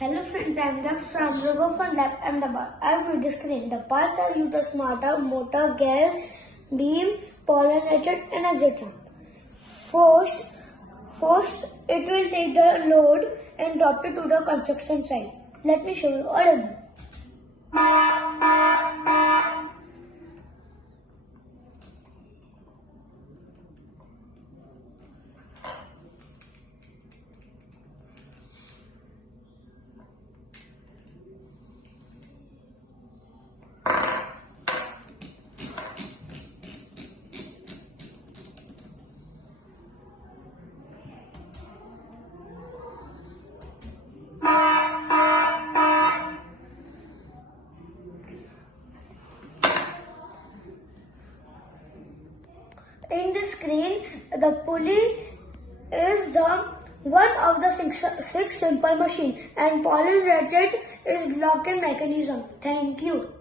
Hello friends, I am Daksh from RFL Ahmedabad. I will discuss the parts are used a smarter motor, gear, beam, pollinated and etc. First, it will take the load and drop it to the construction site. Let me show you a demo. In the screen, the pulley is the one of the six simple machine and pollinated is locking mechanism. Thank you.